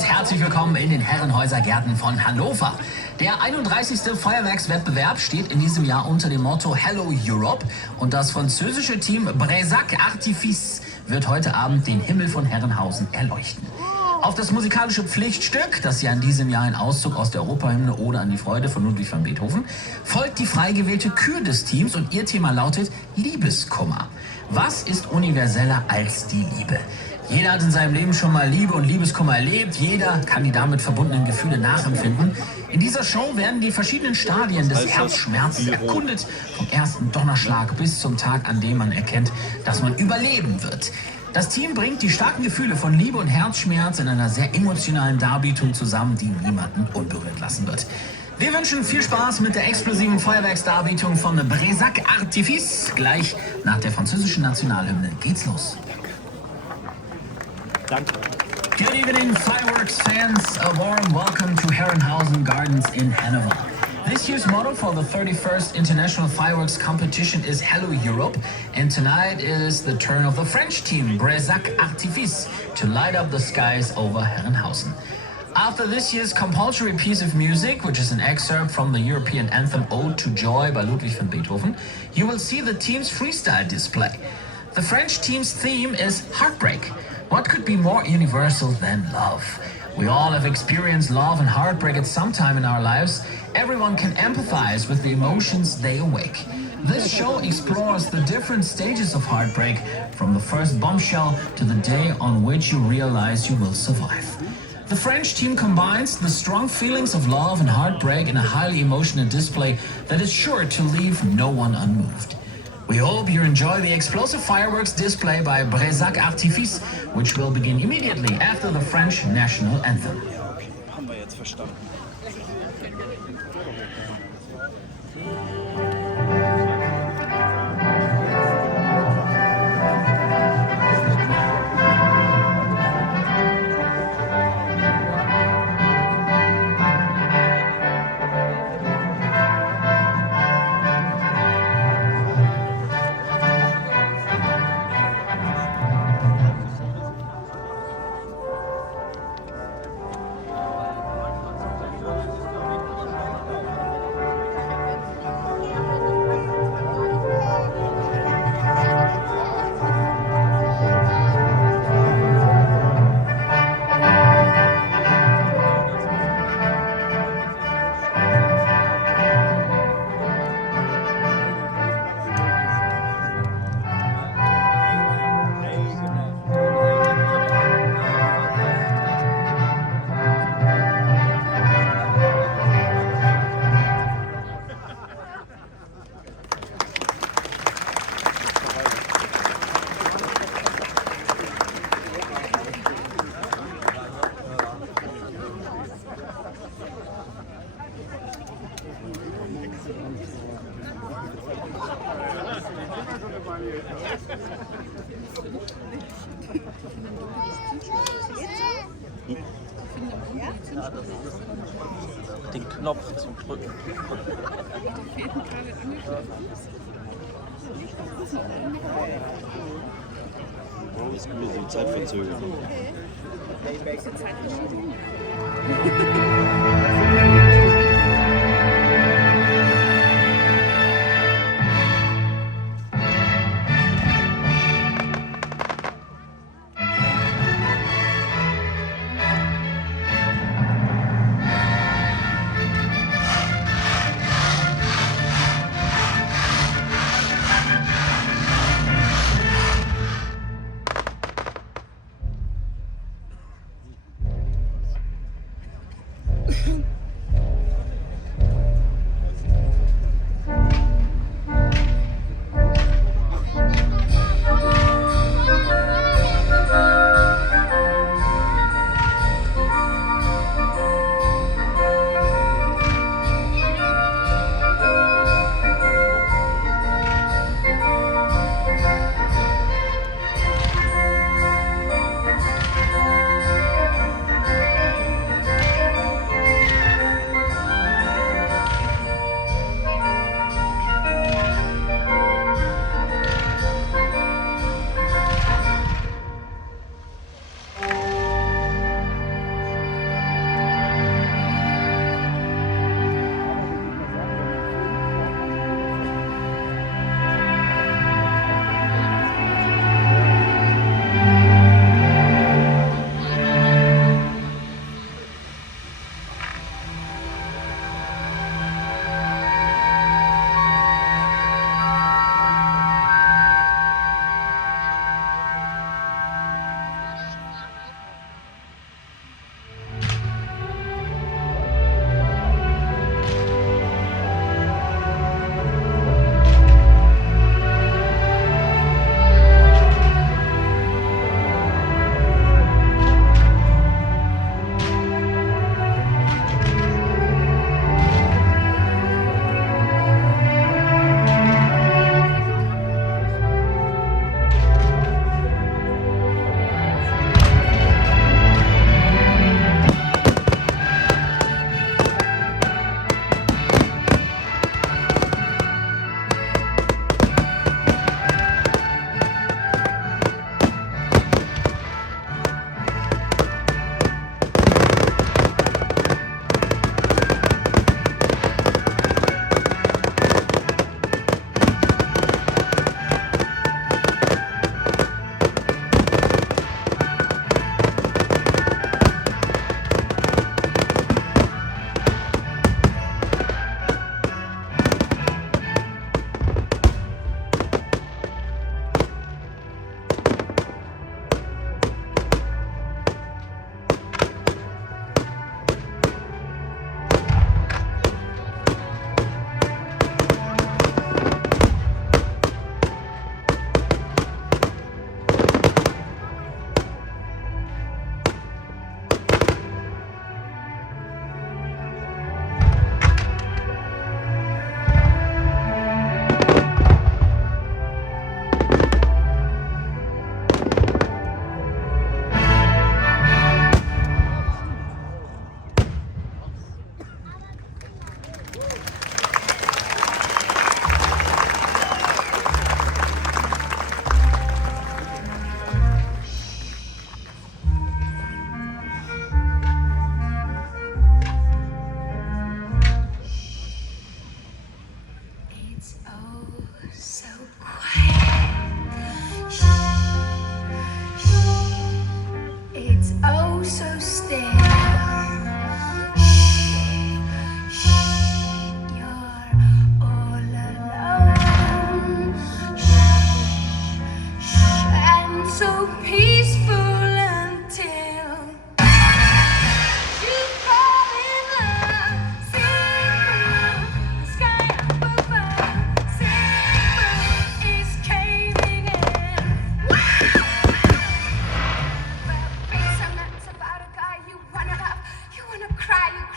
Fans, herzlich willkommen in den Herrenhäusergärten von Hannover. Der 31. Feuerwerkswettbewerb steht in diesem Jahr unter dem Motto Hello Europe und das französische Team Bresac Artifice wird heute Abend den Himmel von Herrenhausen erleuchten. Auf das musikalische Pflichtstück, das ja in diesem Jahr ein Auszug aus der Europahymne Ode an die Freude von Ludwig van Beethoven, folgt die frei gewählte Kür des Teams und ihr Thema lautet Liebeskummer. Was ist universeller als die Liebe? Jeder hat in seinem Leben schon mal Liebe und Liebeskummer erlebt. Jeder kann die damit verbundenen Gefühle nachempfinden. In dieser Show werden die verschiedenen Stadien des Herzschmerzes erkundet. Vom ersten Donnerschlag bis zum Tag, an dem man erkennt, dass man überleben wird. Das Team bringt die starken Gefühle von Liebe und Herzschmerz in einer sehr emotionalen Darbietung zusammen, die niemanden unberührt lassen wird. Wir wünschen viel Spaß mit der explosiven Feuerwerksdarbietung von Bresac Artifice. Gleich nach der französischen Nationalhymne geht's los. Danke. Good evening, fireworks fans. A warm welcome to Herrenhausen Gardens in Hanover. This year's motto for the 31st International Fireworks Competition is Hello Europe, and tonight is the turn of the French team, Bresac Artifice, to light up the skies over Herrenhausen. After this year's compulsory piece of music, which is an excerpt from the European anthem Ode to Joy by Ludwig van Beethoven, you will see the team's freestyle display. The French team's theme is heartbreak. What could be more universal than love? We all have experienced love and heartbreak at some time in our lives. Everyone can empathize with the emotions they awake. This show explores the different stages of heartbreak, from the first bombshell to the day on which you realize you will survive. The French team combines the strong feelings of love and heartbreak in a highly emotional display that is sure to leave no one unmoved. We hope you enjoy the explosive fireworks display by Bresac Artifice, which will begin immediately after the French national anthem. Haben wir jetzt verstanden. Den Knopf zum Drücken. Wo ist die Zeitverzögerung?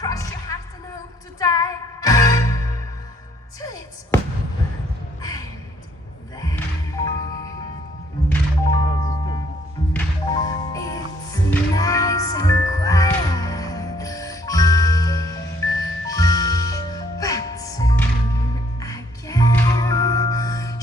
crush your heart and hope to die till it's and then it's nice and quiet, but soon again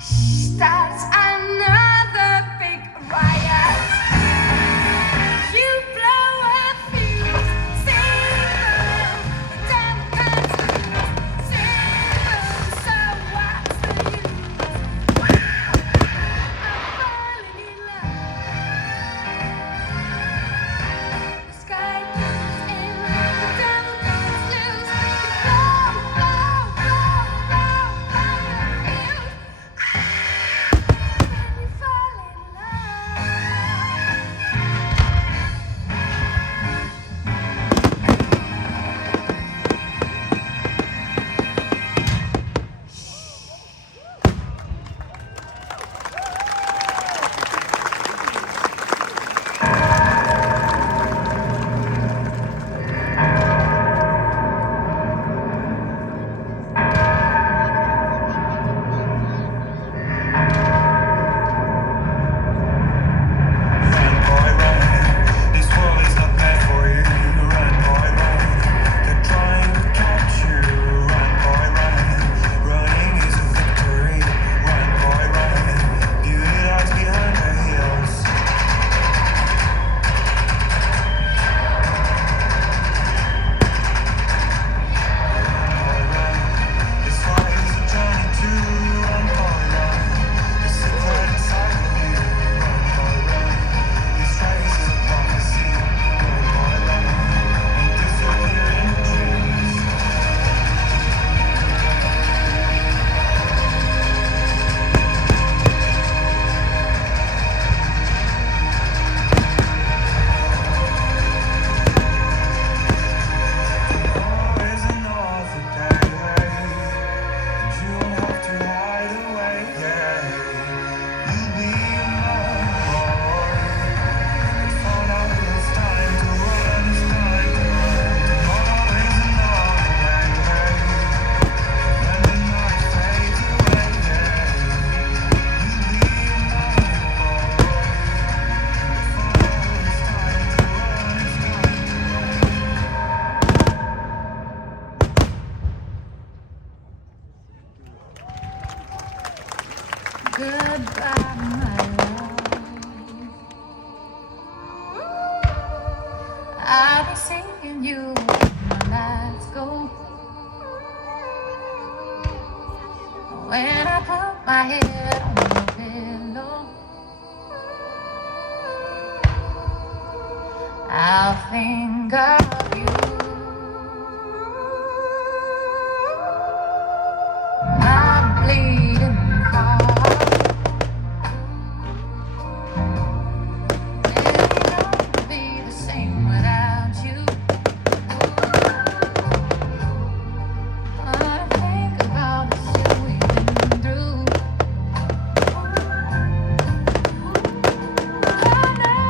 starts another big riot. You blow a fuse, simple, demons lose, simple, so what's the use? I'm falling in love. The sky turns in, the devil turns loose. You blow, blow, blow, blow, blow your fuse, and you fall in love. This world is not meant for you. Run, boy, run. They're trying to catch you. Run, boy, run. Running is a victory. Run, boy, run. Beauty lies behind the hills. This fight is a journey to run, boy, run. The secret inside of you. Run, boy, run. This race is a prophecy. Run, boy, run. And disappear in dreams. Always another day, and you don't have to hide away. You'll be alone, but for now it's time to run. Tomorrow is another day, when the night fades away. You'll be alone, but for now it's time to run. Goodbye, my love. I'll be singing you when my lights go. When I put my head on the pillow, I'll think of you. My bleeding heart. It'll be the same without you. When I think about the shit we've been through, I know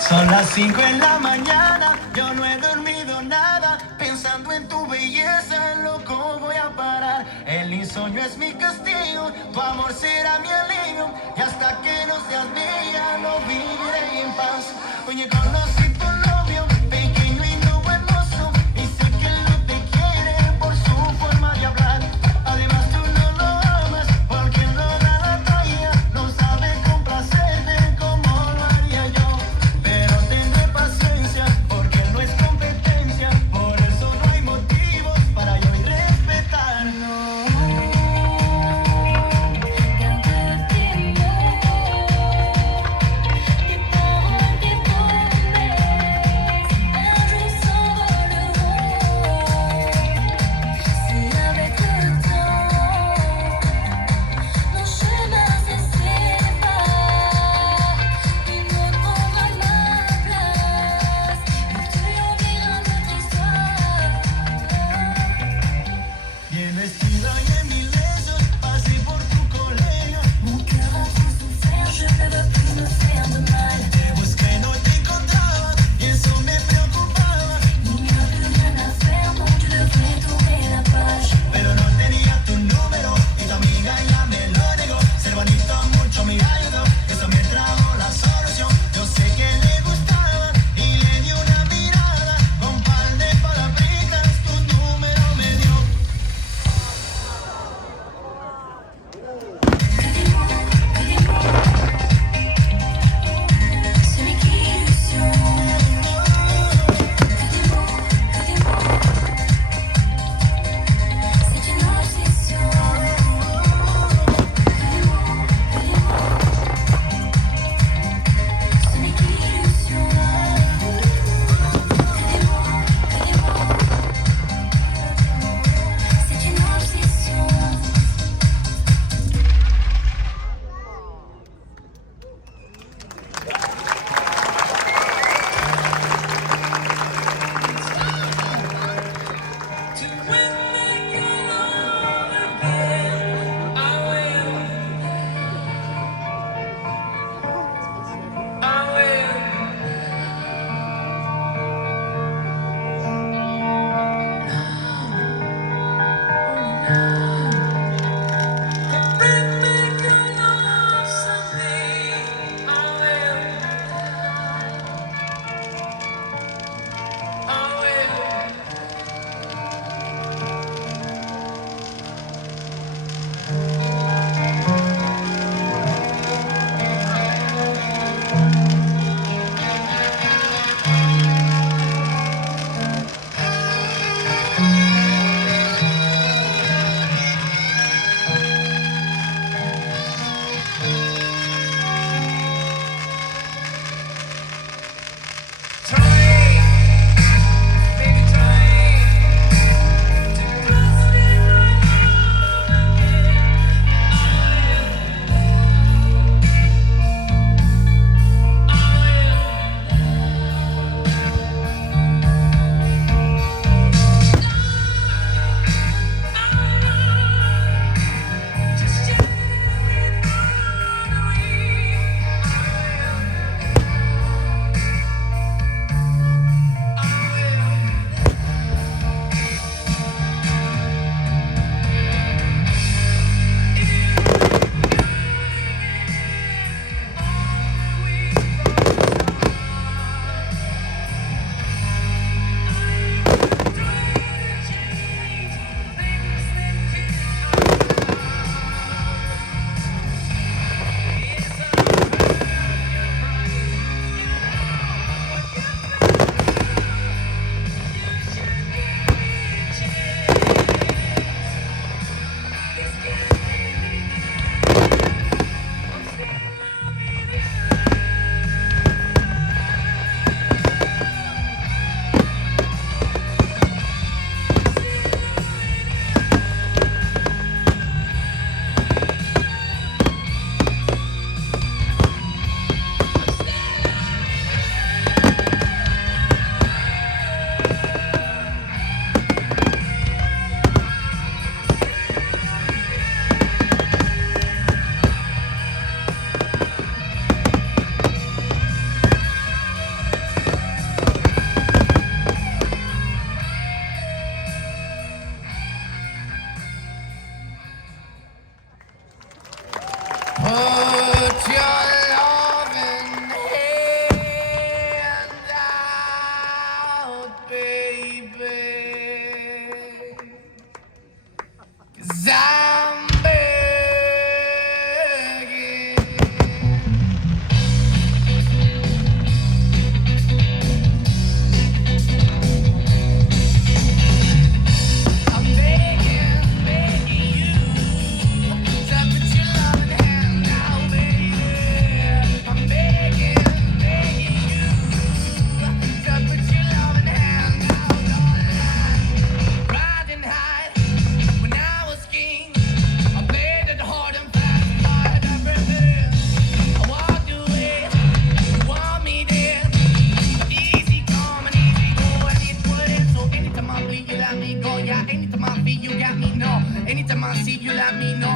Son las 5 de la mañana, yo no he dormido nada, pensando en tu belleza, loco voy a parar. El sueño es mi castigo, tu amor será mi alivio. Y hasta que no seas mía, no viviré en paz. Oye, conocí tu novio, pequeño y no hermoso. Y sé que él no te quiere por su forma de hablar. Además, tú no lo amas porque él no da la talla. No sabe complacerte como lo haría yo. Pero tendré paciencia porque él no es competencia. Por eso no hay motivos para yo irrespetar. No. Canto el timón y todo el tiempo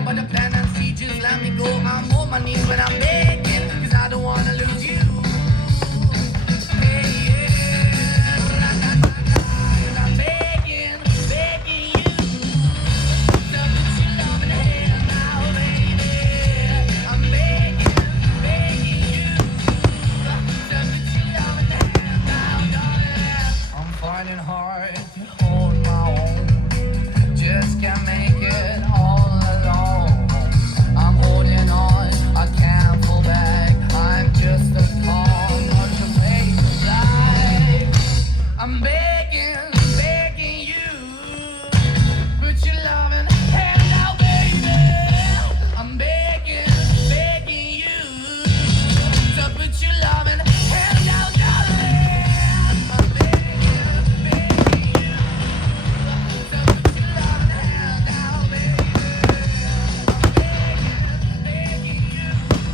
but the plan and see just let me go. I'm on my knees when I'm begging, cause I don't wanna lose you. Hey, yeah. I'm begging, begging you to put your love in the hand now, baby. I'm begging, begging you to put your love in the hand now, darling. I'm finding hard to hold my own. Just can't make it all alone. I'm holding on, I can't fall back. I'm just a call, not to play the life. I'm begging, begging you, put your loving hand out, baby. I'm begging, begging you to put your loving hand out, darling. I'm begging, begging you to put your loving hand out, baby. I'm begging, begging you to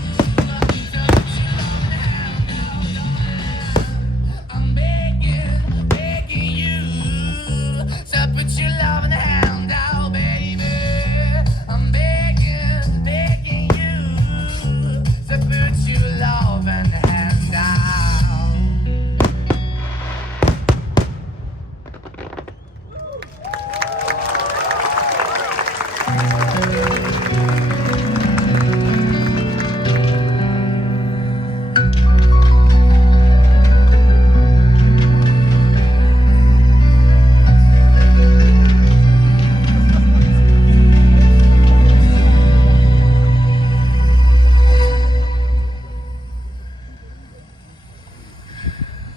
put your loving hand out, darling. I'm begging, begging you to put your loving hand out, baby. I'm begging, begging you to put your loving hand out.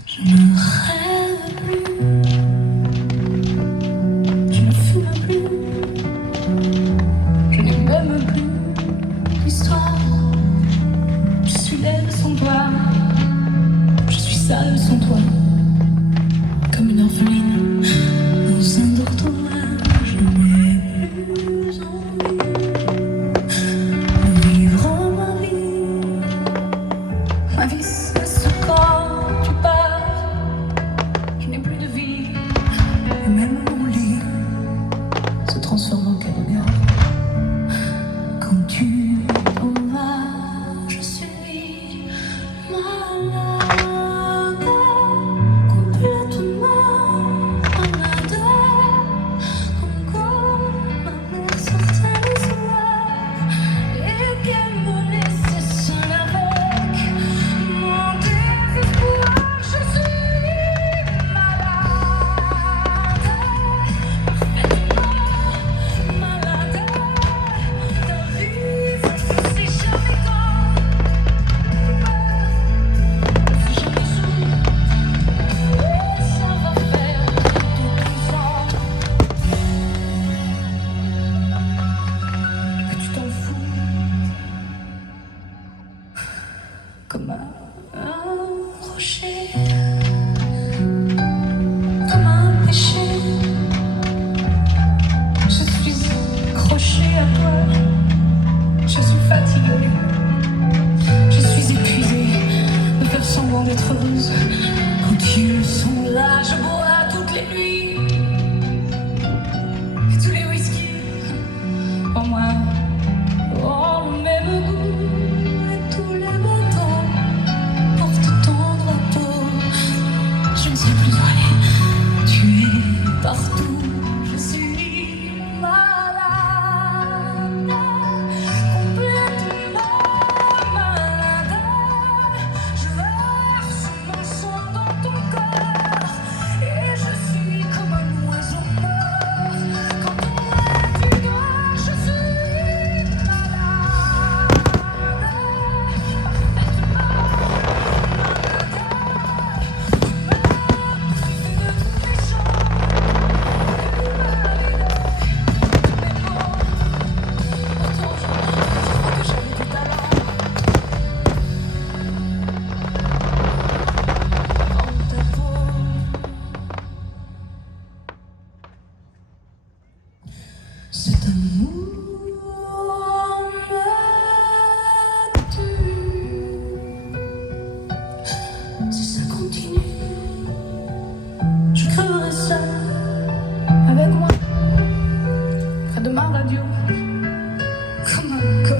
Je ne rêve plus, je ne fume plus, je n'ai même plus d'histoire. Je suis laide sans toi, je suis sale sans toi, comme une orpheline dans un dortoir. Je n'ai plus envie de vivre ma vie. Ma vie cesse quand tu pars. Je n'ai plus de vie, et même mon lit se transforme en cadeau. Quand tu t'en vas, je suis malade, complètement malade, comme quand ma mère sortait le soir et qu'elle me laissait seule avec mon désespoir. Je suis malade, parfaitement malade. Ta vie, je sais jamais quand. Si je me souviens, et ça va faire tout 10 ans que tu t'en fous, comme un rocher, comme un péché. Je suis accrochée à toi, je suis fatiguée, je suis épuisée de faire semblant d'être heureuse. Quand ils sont là, je bois toutes les nuits, et tous les whisky en moi ont le même goût, et tous les beaux temps portent ton drapeau. Je ne sais plus où aller, tu es partout. Je suis malade, complètement malade. Je verse mon sang dans ton corps et Come on, go.